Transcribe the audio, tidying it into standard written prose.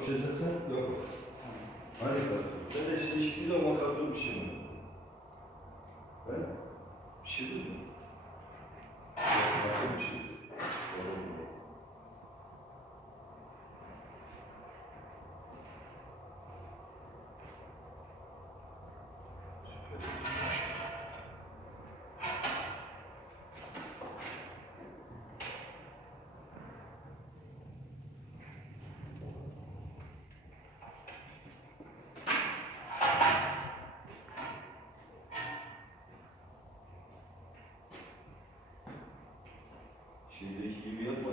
pişireceksin sen? Yok. Hani kalktın? Sen de şimdi hiçbir zaman kalktın bir şey mi? He? Pişirdin mi? Kalktın bir şey. Şeydeki gibi yapma.